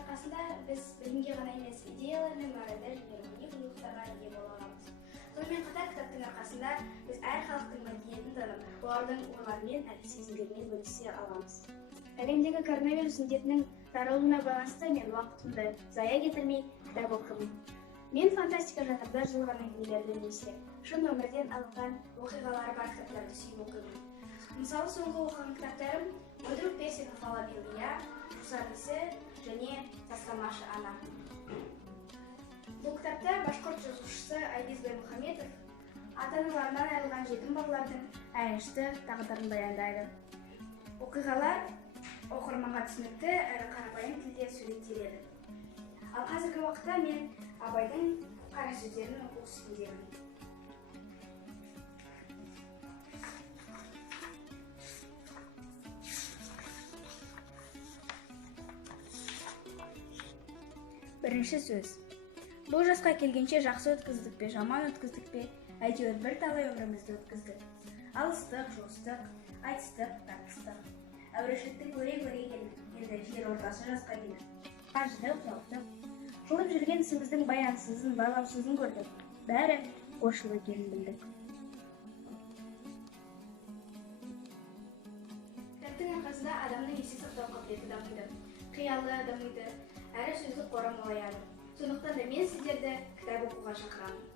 арқасында біз білімге ғана емес, идеялар мен моральдар және рухани құндылықтарға ие бола аламыз. Сонымен қатар кітаптың арқасында біз әр халықтың мәдениетін танып, олардың ойларымен, сезімдерімен бөлісе аламыз. Әлемдегі коронавирус індетінің таралуына байланысты мен уақытымды зая кетірмей кітап оқимын. Мен фантастика жанрда жазылған әңгімелерді немесе шын өмірден алынған оқиғалары бар кітаптарды сүйіп оқимын. Мысалы, соңғы оқыған кітаптарым «Өтірік Персика Фалабилия», «Жусанысы» және «Тастамашы ана». Бұл кітапта башқұрт жазушысы Айгиз Баймұхаметов ата-аналарынан айырылған жетім балалардың аянышты тағдырын баяндайды. Оқиғалар оқырманға түсінікті әрі қарапайым тілде суреттеледі. Ал қазіргі уақытта мен Абайдың қара сөздерін оқу үстіндемін. Бірінші сөз. Бұл жасқа келгенше жақсы өткіздік пе, жаман өткіздік пе, әйтеуір бір талай өмірімізді өткіздік. Алыстық, жостық, айтыстық, тартыстық. Әурешілікті көре-көре келдік, енді жер ортасы жасқа келдік. Қажыдық, жалықтық. Қылып жүрген ісіміздің баянсызын, байлаусызын көрдік. Бәрі қошыл екенін білдік. Кітаптың арқасында адамның есте сақтау қабілеті дамиды, қиялы дамиды, әрі сөздік қоры молаяды. Сондықтан да мен сіздерді кітап оқуға шақырамын.